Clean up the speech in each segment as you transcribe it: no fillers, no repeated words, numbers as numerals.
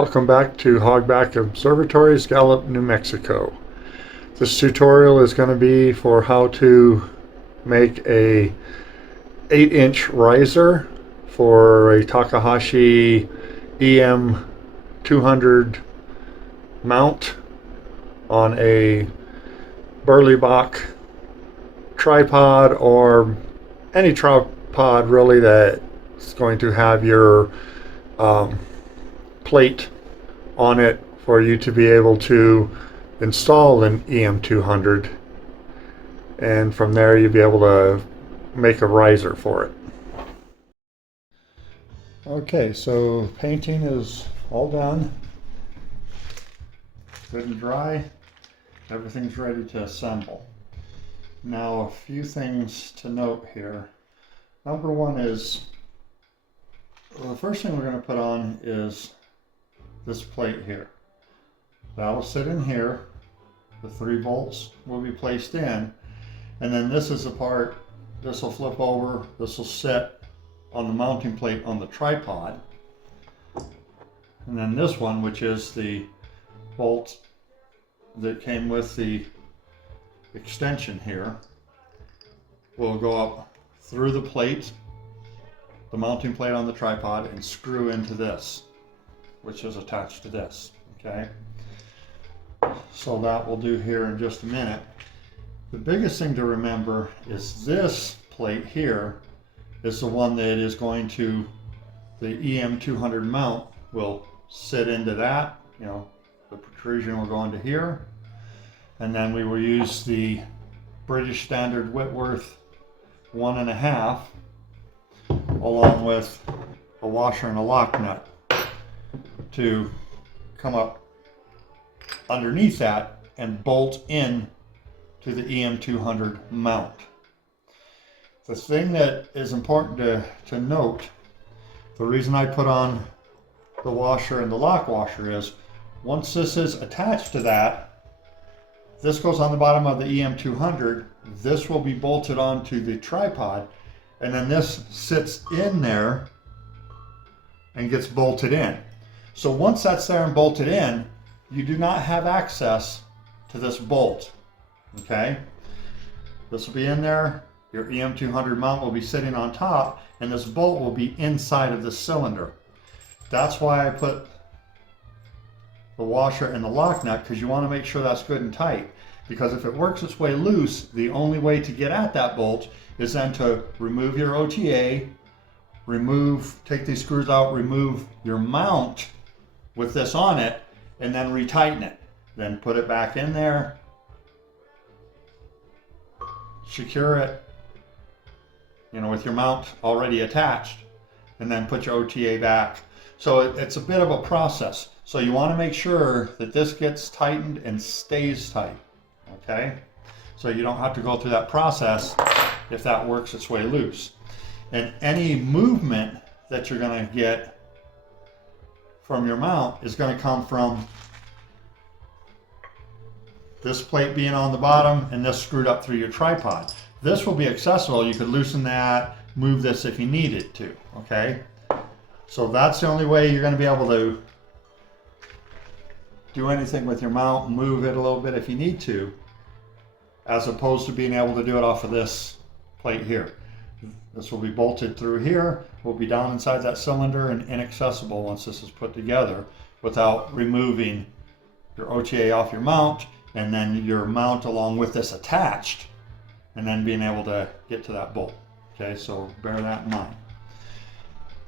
Welcome back to Hogback Observatory, Gallup, New Mexico. This tutorial is going to be for how to make a 8-inch riser for a Takahashi EM-200 mount on a burley-box tripod, or any tripod really that's going to have your plate on it for you to be able to install an EM-200, and from there you'll be able to make a riser for it. Okay, so painting is all done, good and dry, everything's ready to assemble. Now, a few things to note here. Number one is, the first thing we're going to put on is this plate here. That'll sit in here. The 3 bolts will be placed in, and then this is the part, this will flip over, this will sit on the mounting plate on the tripod, and then this one, which is the bolt that came with the extension here, will go up through the plate, the mounting plate on the tripod, and screw into this, which is attached to this. Okay, so that we'll do here in just a minute. The biggest thing to remember is this plate here is the one that is going to, the EM-200 mount will sit into that. You know, the protrusion will go into here, and then we will use the British Standard Whitworth 1.5 along with a washer and a lock nut to come up underneath that and bolt in to the EM-200 mount. The thing that is important to note, the reason I put on the washer and the lock washer is, once this is attached to that, this goes on the bottom of the EM-200, this will be bolted onto the tripod, and then this sits in there and gets bolted in. So once that's there and bolted in, you do not have access to this bolt. Okay? This will be in there, your EM-200 mount will be sitting on top, and this bolt will be inside of the cylinder. That's why I put the washer and the lock nut, because you want to make sure that's good and tight. Because if it works its way loose, the only way to get at that bolt is then to remove your OTA, take these screws out, remove your mount with this on it, and then retighten it. Then put it back in there, secure it, you know, with your mount already attached, and then put your OTA back. So it's a bit of a process. So you want to make sure that this gets tightened and stays tight. Okay? So you don't have to go through that process if that works its way loose. And any movement that you're going to get from your mount is going to come from this plate being on the bottom and this screwed up through your tripod. This will be accessible. You could loosen that, move this if you needed to. Okay? So that's the only way you're going to be able to do anything with your mount, move it a little bit if you need to, as opposed to being able to do it off of this plate here. This will be bolted through here, will be down inside that cylinder and inaccessible once this is put together, without removing your OTA off your mount, and then your mount along with this attached, and then being able to get to that bolt. Okay, so bear that in mind.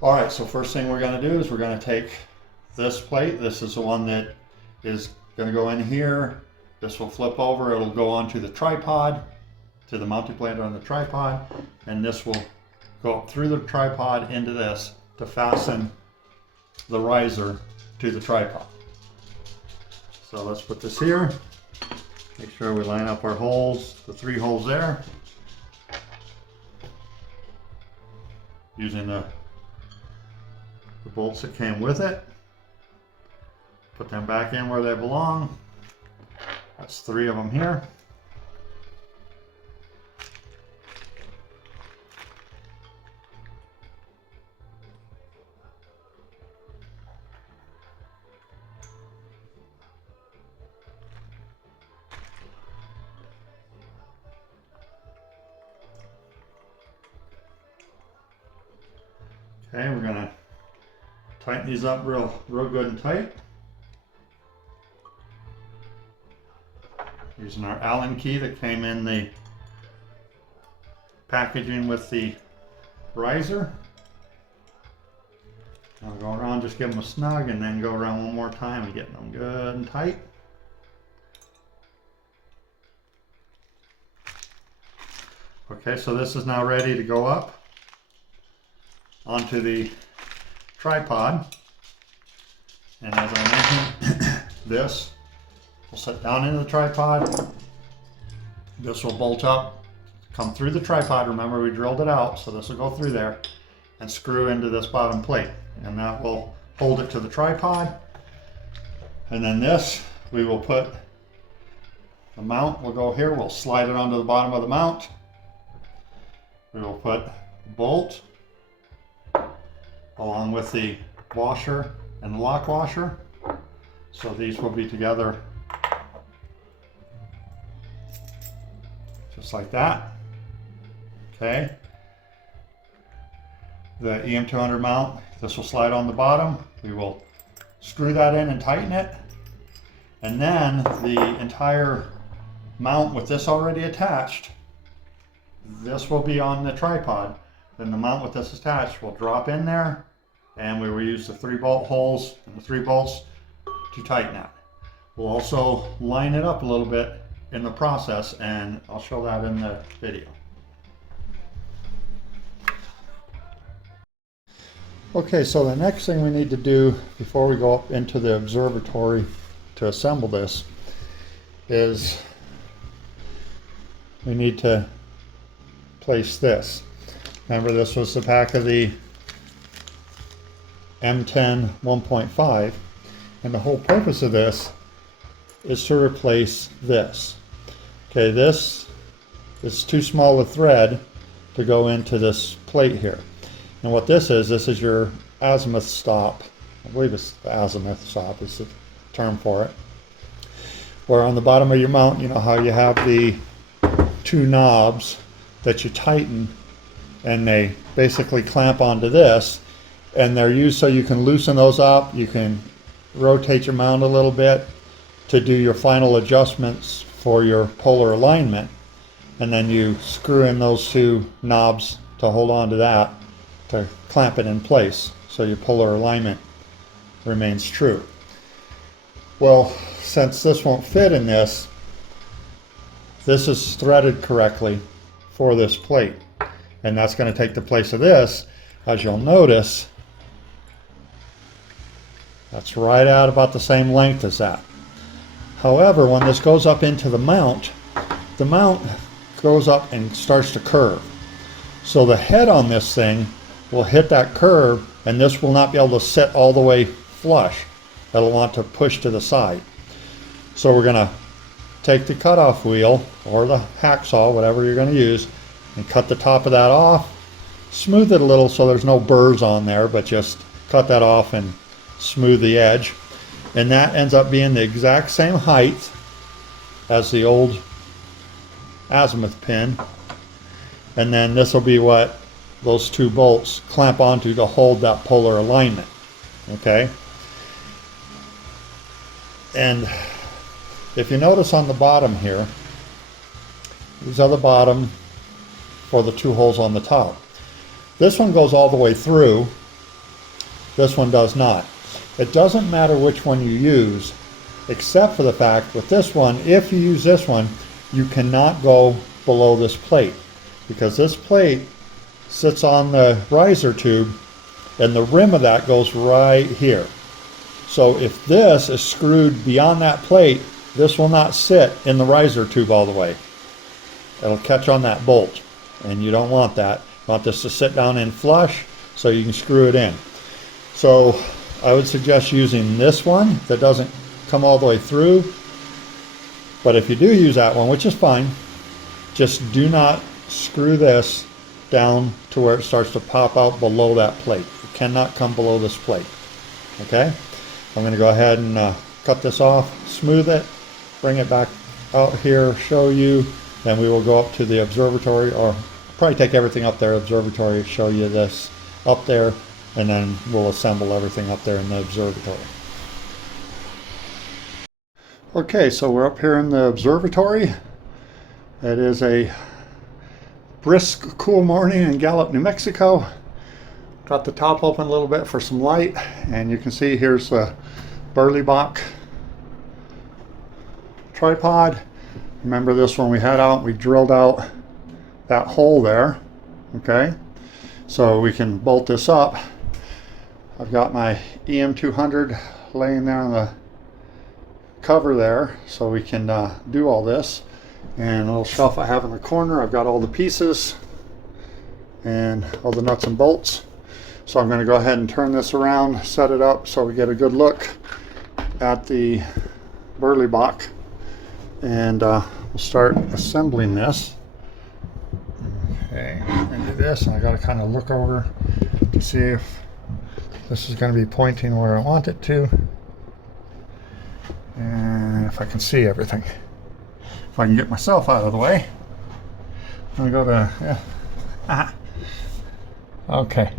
All right, so first thing we're going to do is we're going to take this plate. This is the one that is going to go in here. This will flip over, it'll go onto the tripod, to the mounting plate on the tripod, and this will go up through the tripod into this to fasten the riser to the tripod. So let's put this here. Make sure we line up our holes, the 3 holes there, using the bolts that came with it. Put them back in where they belong. That's 3 of them here. Okay, we're gonna tighten these up real good and tight. Using our Allen key that came in the packaging with the riser. I'll go around, just give them a snug, and then go around one more time and get them good and tight. Okay, so this is now ready to go up onto the tripod. And as I mentioned, this will sit down into the tripod. This will bolt up, come through the tripod. Remember, we drilled it out, so this will go through there and screw into this bottom plate. And that will hold it to the tripod. And then this, we will put the mount, will go here, we'll slide it onto the bottom of the mount. We will put a bolt along with the washer and the lock washer. So these will be together just like that. Okay. The EM-200 mount, this will slide on the bottom. We will screw that in and tighten it. And then the entire mount with this already attached, this will be on the tripod. Then the mount with this attached will drop in there, and we will use the 3-bolt holes and the 3 bolts to tighten it. We'll also line it up a little bit in the process, and I'll show that in the video. Okay, so the next thing we need to do before we go up into the observatory to assemble this is we need to place this. Remember, this was the pack of the M10 1.5, and the whole purpose of this is to replace this. Okay, this is too small a thread to go into this plate here. And what this is your azimuth stop. I believe it's the azimuth stop is the term for it. Where on the bottom of your mount, you know how you have the 2 knobs that you tighten, and they basically clamp onto this, and they're used so you can loosen those up. You can rotate your mount a little bit to do your final adjustments for your polar alignment, and then you screw in those 2 knobs to hold on to that to clamp it in place so your polar alignment remains true. Well, since this won't fit in this is threaded correctly for this plate, and that's going to take the place of this. As you'll notice, that's right at about the same length as that. However, when this goes up into the mount goes up and starts to curve. So the head on this thing will hit that curve, and this will not be able to sit all the way flush. It'll want to push to the side. So we're going to take the cutoff wheel or the hacksaw, whatever you're going to use, and cut the top of that off. Smooth it a little so there's no burrs on there, but just cut that off and smooth the edge. And that ends up being the exact same height as the old azimuth pin. And then this will be what those 2 bolts clamp onto to hold that polar alignment. Okay? And if you notice on the bottom here, these are the bottom for the 2 holes on the top. This one goes all the way through. This one does not. It doesn't matter which one you use, except for the fact with this one, if you use this one, you cannot go below this plate, because this plate sits on the riser tube, and the rim of that goes right here. So if this is screwed beyond that plate, this will not sit in the riser tube all the way. It'll catch on that bolt, and you don't want that. You want this to sit down in flush so you can screw it in. So I would suggest using this one that doesn't come all the way through. But if you do use that one, which is fine, just do not screw this down to where it starts to pop out below that plate. It cannot come below this plate. Okay? I'm going to go ahead and cut this off, smooth it, bring it back out here, show you, then we will go up to the observatory, or probably take everything up there, observatory, show you this up there, and then we'll assemble everything up there in the observatory. Okay, so we're up here in the observatory. It is a brisk, cool morning in Gallup, New Mexico. Got the top open a little bit for some light, and you can see here's the Burley Bach tripod. Remember this one we had out, we drilled out that hole there. Okay, so we can bolt this up. I've got my EM-200 laying there on the cover there, so we can do all this. And a little shelf I have in the corner, I've got all the pieces and all the nuts and bolts. So I'm going to go ahead and turn this around, set it up so we get a good look at the Burley Bach, and we'll start assembling this. Okay, I'm going to do this, and I got to kind of look over to see if this is going to be pointing where I want it to, and if I can see everything. If I can get myself out of the way. I'm going to go to, yeah. Okay,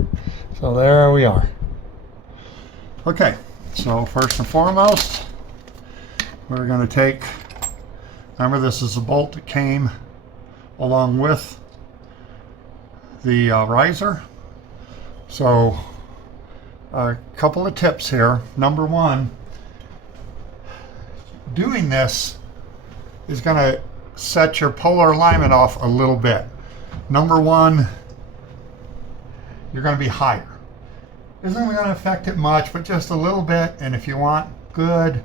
so there we are. Okay, so first and foremost, we're going to take, remember this is a bolt that came along with the riser. So a couple of tips here. Number one, doing this is going to set your polar alignment off a little bit. Number one, you're going to be higher. Isn't going to affect it much, but just a little bit. And if you want good,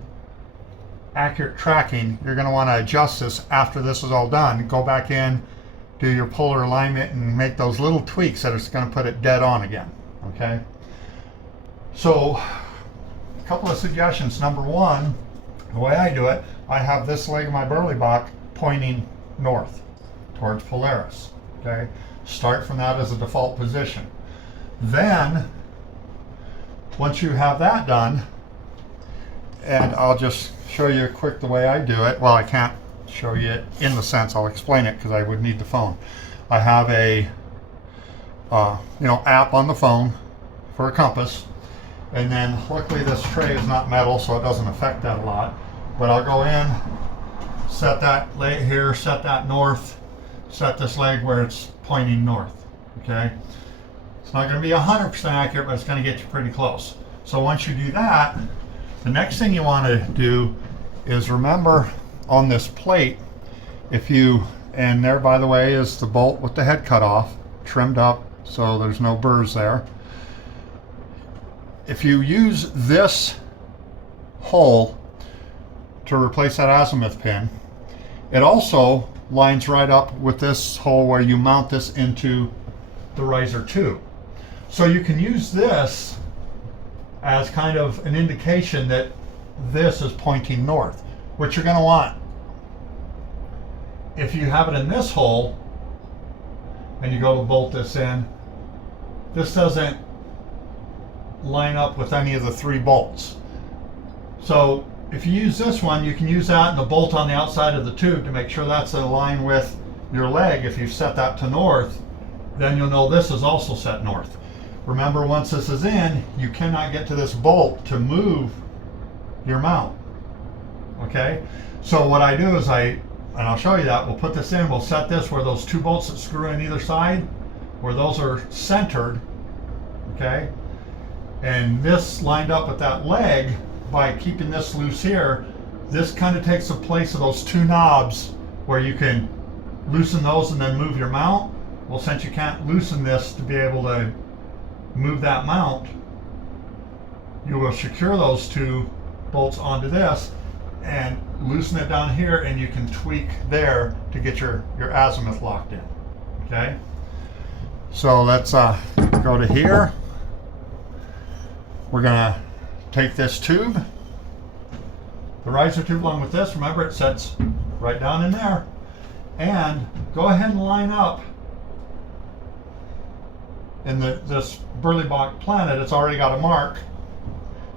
accurate tracking, you're going to want to adjust this after this is all done. Go back in, do your polar alignment, and make those little tweaks that are going to put it dead on again. Okay? So, a couple of suggestions. Number one, the way I do it, I have this leg of my Burley Bach pointing north towards Polaris. Okay? Start from that as a default position. Then, once you have that done, and I'll just show you quick the way I do it. Well, I can't show you it in the sense, I'll explain it because I would need the phone. I have a app on the phone for a compass, and then luckily this tray is not metal, so it doesn't affect that a lot. But I'll go in, set that leg here, set that north, set this leg where it's pointing north. Okay. It's not going to be 100% accurate, but it's going to get you pretty close. So once you do that, the next thing you want to do is remember on this plate, and there by the way is the bolt with the head cut off, trimmed up so there's no burrs there. If you use this hole to replace that azimuth pin, it also lines right up with this hole where you mount this into the riser tube. So you can use this as kind of an indication that this is pointing north. What you're going to want, if you have it in this hole and you go to bolt this in, this doesn't line up with any of the three bolts. So if you use this one, you can use that and the bolt on the outside of the tube to make sure that's in line with your leg. If you set that to north, then you'll know this is also set north. Remember, once this is in, you cannot get to this bolt to move your mount. Okay? So what I do is and I'll show you that, we'll put this in, we'll set this where those two bolts that screw in either side, where those are centered, okay? And this lined up with that leg, by keeping this loose here, this kind of takes the place of those two knobs where you can loosen those and then move your mount. Well, since you can't loosen this to be able to move that mount, you will secure those two bolts onto this and loosen it down here, and you can tweak there to get your azimuth locked in. Okay, so let's go to here. We're gonna take this tube, the riser tube, along with this. Remember, it sets right down in there, and go ahead and line up in this Burley Bach planet. It's already got a mark.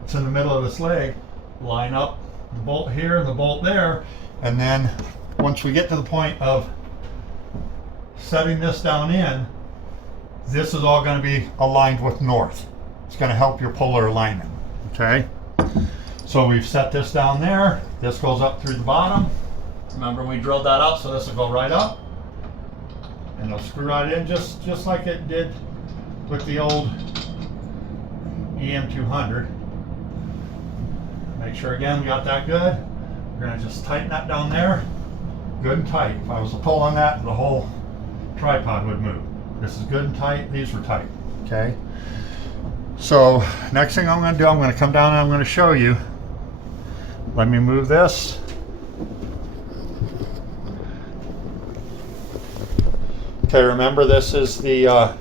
It's in the middle of this leg. Line up the bolt here and the bolt there, and then once we get to the point of setting this down in, this is all going to be aligned with north. It's going to help your polar alignment. Okay, so we've set this down there. This goes up through the bottom. Remember, we drilled that out, so this will go right up, and it'll screw right in, just like it did with the old EM-200. Make sure again we got that good. We're going to just tighten that down there, good and tight. If I was to pull on that, the whole tripod would move. This is good and tight. These were tight. Okay. So next thing I'm going to do, I'm going to come down and I'm going to show you. Let me move this. Okay, remember this is the, let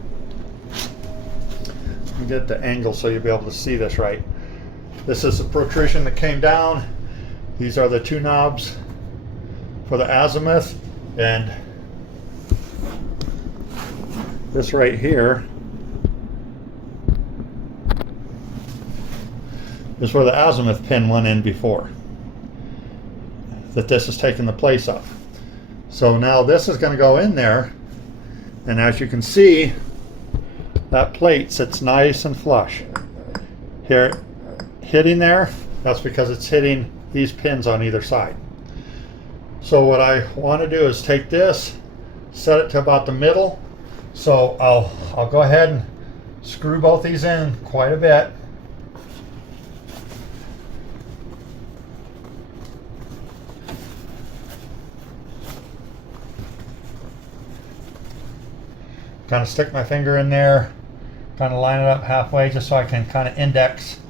me get the angle so you'll be able to see this right. This is the protrusion that came down. These are the two knobs for the azimuth, and this right here is where the azimuth pin went in before, that this is taking the place of. So now this is going to go in there, and as you can see, that plate sits nice and flush. Here, hitting there, that's because it's hitting these pins on either side. So what I want to do is take this, set it to about the middle. So I'll go ahead and screw both these in quite a bit. Kind of stick my finger in there, kind of line it up halfway just so I can kind of index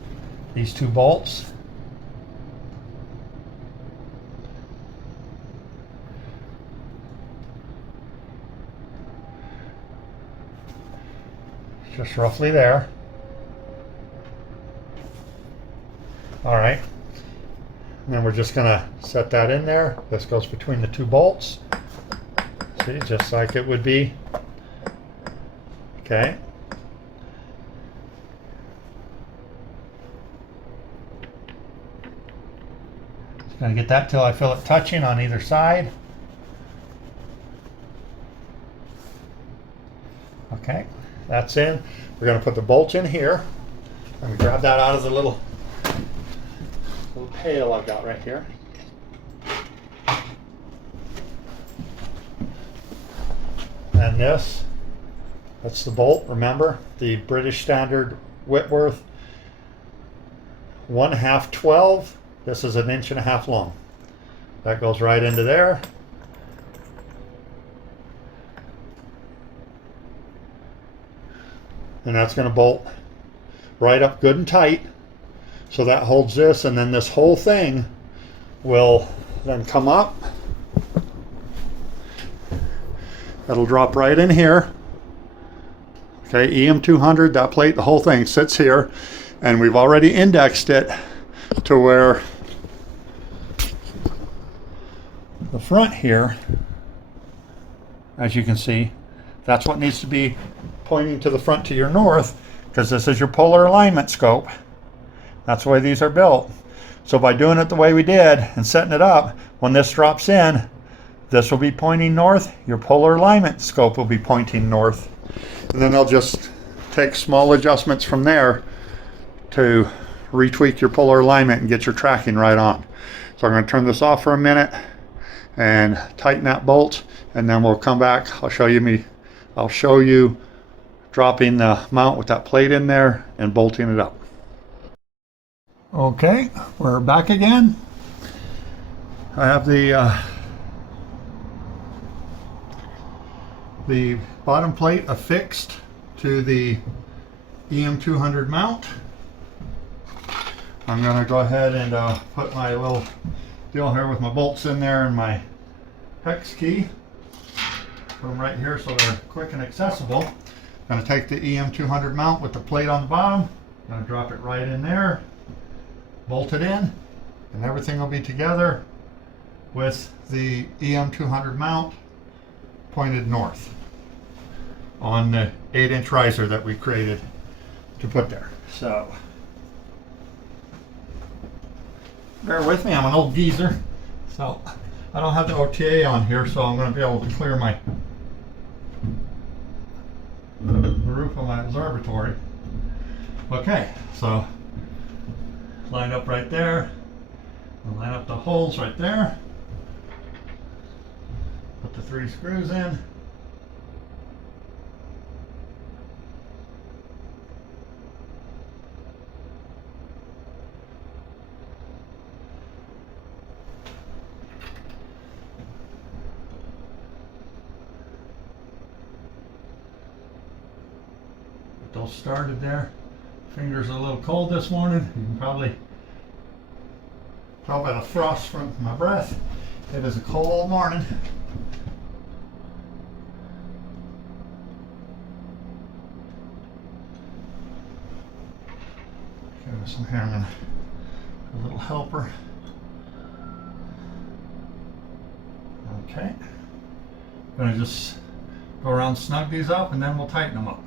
these two bolts. Just roughly there. All right. And then we're just going to set that in there. This goes between the two bolts. See, just like it would be. Okay. Just going to get that till I feel it touching on either side. Okay, that's in. We're going to put the bolts in here. Let me grab that out of the little pail I've got right here. And this, that's the bolt, remember, the British Standard Whitworth 1/2 12. This is 1.5 inches long. That goes right into there. And that's going to bolt right up good and tight. So that holds this, and then this whole thing will then come up. That'll drop right in here. Okay, EM-200, that plate, the whole thing sits here, and we've already indexed it to where the front here, as you can see, that's what needs to be pointing to the front to your north, because this is your polar alignment scope. That's the way these are built. So by doing it the way we did and setting it up, when this drops in, this will be pointing north, your polar alignment scope will be pointing north. And then they'll just take small adjustments from there to retweak your polar alignment and get your tracking right on. So I'm going to turn this off for a minute and tighten that bolt, and then we'll come back. I'll show you dropping the mount with that plate in there and bolting it up. Okay, we're back again. I have the bottom plate affixed to the EM-200 mount. I'm going to go ahead and put my little deal here with my bolts in there and my hex key. Put them right here so they're quick and accessible. I'm going to take the EM-200 mount with the plate on the bottom. I'm going to drop it right in there, bolt it in, and everything will be together with the EM-200 mount pointed north on the 8-inch riser that we created to put there. So bear with me, I'm an old geezer, so I don't have the OTA on here, so I'm going to be able to clear the roof of my observatory. Okay, so line up right there. We'll line up the holes right there. Put the 3 screws in. Get those started there. Fingers are a little cold this morning. You can probably tell by the frost from my breath. It is a cold morning. Give us some here. I'm gonna a little helper. Okay. I'm gonna just go around, snug these up, and then we'll tighten them up.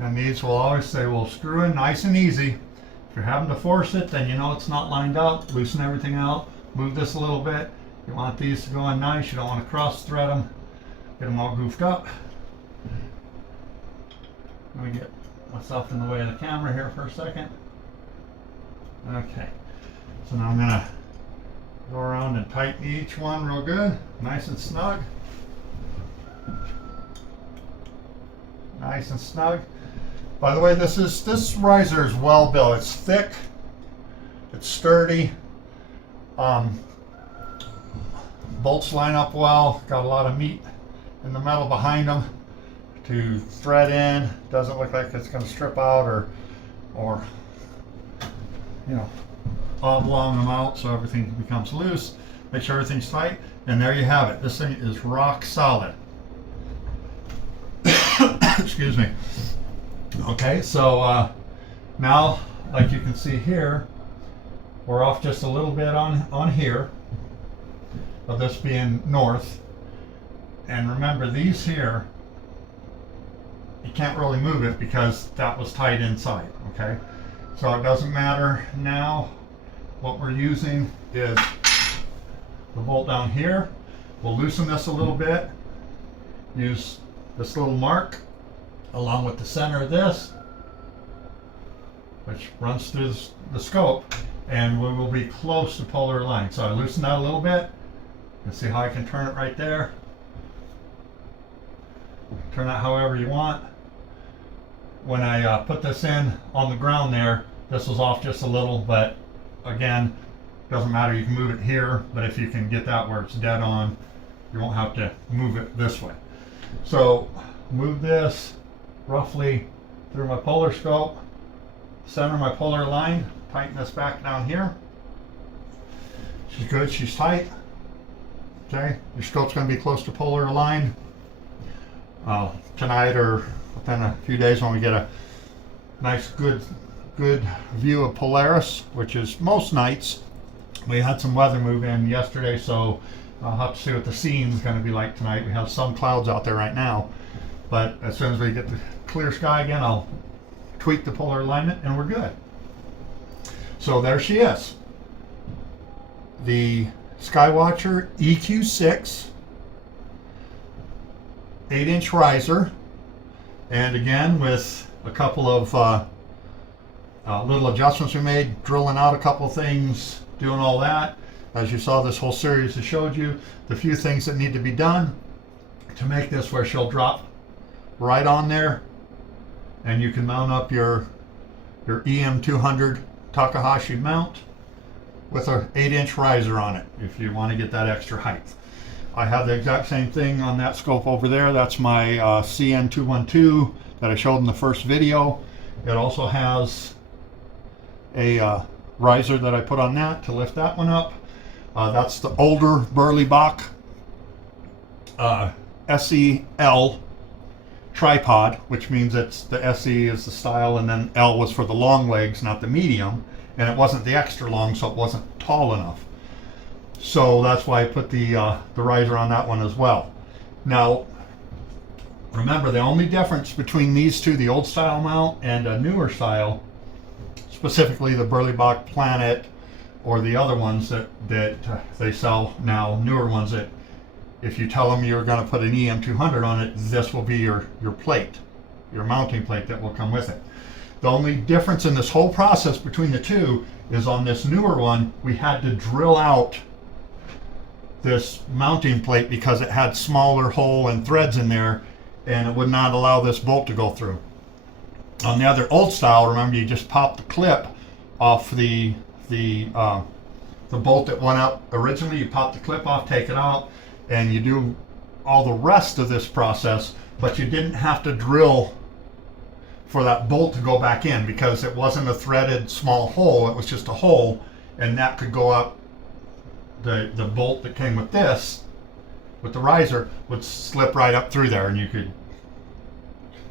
And these will always say, well, screw in nice and easy. If you're having to force it, then you know it's not lined up. Loosen everything out. Move this a little bit. You want these to go in nice. You don't want to cross thread them. Get them all goofed up. Let me get myself in the way of the camera here for a second. Okay. So now I'm going to go around and tighten each one real good. Nice and snug. Nice and snug. By the way, this riser is well built. It's thick, it's sturdy, bolts line up well, got a lot of meat in the metal behind them to thread in. Doesn't look like it's going to strip out or you know, oblong them out so everything becomes loose. Make sure everything's tight, and there you have it. This thing is rock solid. Excuse me. Okay, so now, like you can see here, we're off just a little bit on here, of this being north. And remember, these here, you can't really move it because that was tight inside, okay? So it doesn't matter now. What we're using is the bolt down here. We'll loosen this a little bit, use this little mark along with the center of this, which runs through the scope, and we will be close to polar line. So I loosen that a little bit, and see how I can turn it right there. Turn that however you want. When I put this in on the ground there, this was off just a little, but again, doesn't matter, you can move it here, but if you can get that where it's dead on, you won't have to move it this way. So move this roughly through my polar scope, center my polar line, tighten this back down here. She's good, she's tight. Okay, your scope's going to be close to polar line. Tonight or within a few days when we get a nice good view of Polaris, which is most nights. We had some weather move in yesterday, so I'll have to see what the scene's going to be like tonight. We have some clouds out there right now, but as soon as we get the clear sky again, I'll tweak the polar alignment and we're good. So there she is, the Skywatcher EQ6 8-inch riser, and again with a couple of little adjustments we made, drilling out a couple of things, doing all that. As you saw, this whole series has showed you the few things that need to be done to make this where she'll drop right on there, and you can mount up your EM-200 Takahashi mount with an 8-inch riser on it if you want to get that extra height. I have the exact same thing on that scope over there. That's my CN212 that I showed in the first video. It also has a riser that I put on that to lift that one up. That's the older Burley Bach SEL tripod, which means it's the SE is the style, and then L was for the long legs, not the medium, and it wasn't the extra long, so it wasn't tall enough. So that's why I put the riser on that one as well. Now, Remember, the only difference between these two, the old style mount and a newer style, specifically the Burley-Bach Planet or the other ones that they sell now, newer ones, that if you tell them you're going to put an EM-200 on it, this will be your plate, your mounting plate that will come with it. The only difference in this whole process between the two is on this newer one, we had to drill out this mounting plate because it had smaller hole and threads in there, and it would not allow this bolt to go through. On the other old style, remember, you just pop the clip off the bolt that went out originally. You pop the clip off, take it out, and you do all the rest of this process, but you didn't have to drill for that bolt to go back in because it wasn't a threaded small hole, it was just a hole, and that could go up. The bolt that came with this, with the riser, would slip right up through there, and you could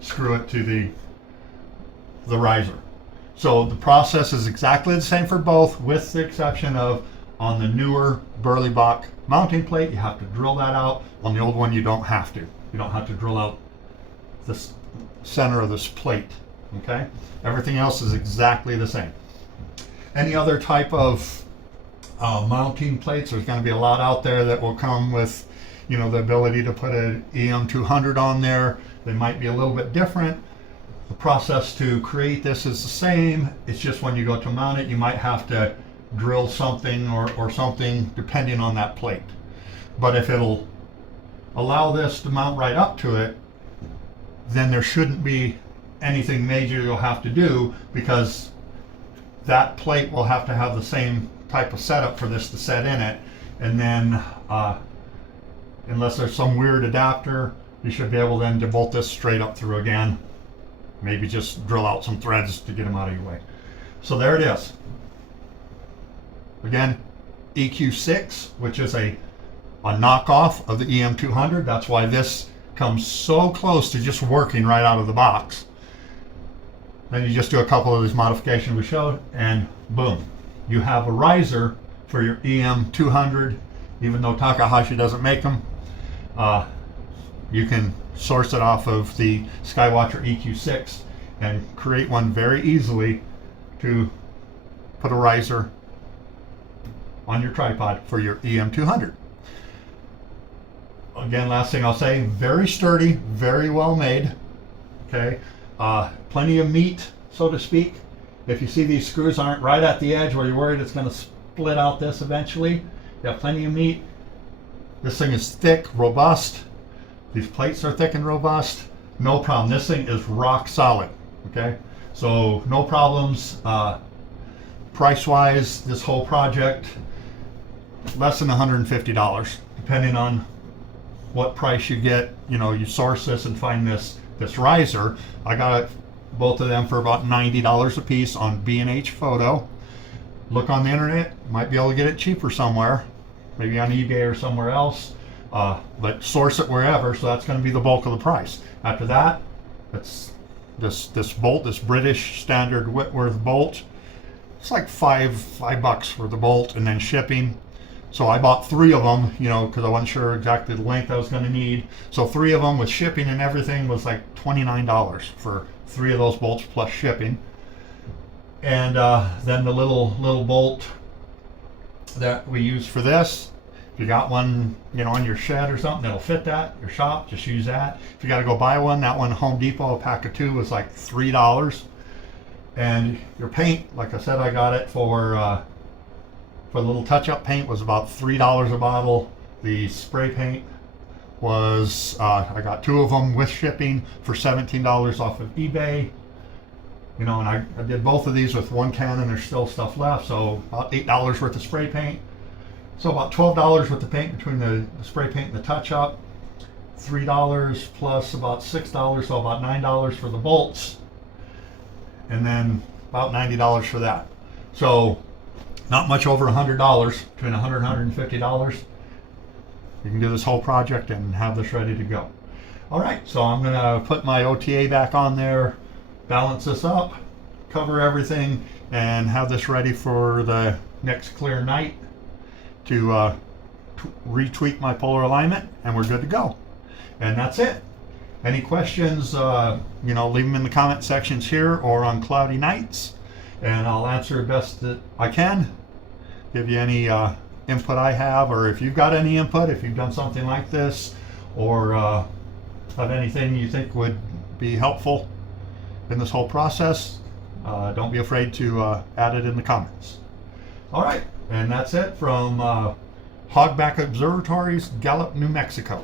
screw it to the riser. So the process is exactly the same for both, with the exception of on the newer Burley-Bach mounting plate, you have to drill that out. On the old one, you don't have to. You don't have to drill out this center of this plate. Okay? Everything else is exactly the same. Any other type of mounting plates, there's going to be a lot out there that will come with, you know, the ability to put an EM-200 on there. They might be a little bit different. The process to create this is the same. It's just when you go to mount it, you might have to drill something or something depending on that plate. But if it'll allow this to mount right up to it, then there shouldn't be anything major you'll have to do, because that plate will have to have the same type of setup for this to set in it. And then unless there's some weird adapter, you should be able then to bolt this straight up through again. Maybe just drill out some threads to get them out of your way. So there it is. Again, EQ6, which is a knockoff of the EM-200. That's why this comes so close to just working right out of the box. Then you just do a couple of these modifications we showed, and boom, you have a riser for your EM-200. Even though Takahashi doesn't make them, you can source it off of the Skywatcher EQ6 and create one very easily to put a riser on your tripod for your EM-200. Again, last thing I'll say, very sturdy, very well made. Okay, plenty of meat, so to speak. If you see these screws aren't right at the edge where you're worried it's going to split out this eventually, you have plenty of meat. This thing is thick, robust. These plates are thick and robust. No problem. This thing is rock solid. Okay, so no problems. Price-wise, this whole project, less than $150, depending on what price you get. You know, you source this and find this riser. I got both of them for about $90 a piece on B&H Photo. Look on the internet, might be able to get it cheaper somewhere, maybe on eBay or somewhere else. But source it wherever, so that's going to be the bulk of the price. After that, it's this bolt, this British standard Whitworth bolt. It's like $5 for the bolt and then shipping. So I bought 3 of them, you know, because I wasn't sure exactly the length I was going to need. So 3 of them with shipping and everything was like $29 for 3 of those bolts plus shipping. And then the little bolt that we use for this, if you got one, you know, on your shed or something that'll fit that, your shop, just use that. If you got to go buy one, that one Home Depot, a pack of 2 was like $3. And your paint, like I said, I got it for the little touch-up paint was about $3 a bottle. The spray paint was, I got 2 of them with shipping for $17 off of eBay. You know, and I did both of these with 1 can, and there's still stuff left, so about $8 worth of spray paint. So about $12 worth of paint between the spray paint and the touch-up. $3 plus about $6, so about $9 for the bolts. And then about $90 for that. So not much over $100, between $100 and $150. You can do this whole project and have this ready to go. All right, so I'm gonna put my OTA back on there, balance this up, cover everything, and have this ready for the next clear night to retweak my polar alignment, and we're good to go. And that's it. Any questions, you know, leave them in the comment sections here or on cloudy nights, and I'll answer the best that I can. Give you any input I have, or if you've got any input, if you've done something like this, or have anything you think would be helpful in this whole process, don't be afraid to add it in the comments. All right, and that's it from Hogback Observatories, Gallup, New Mexico.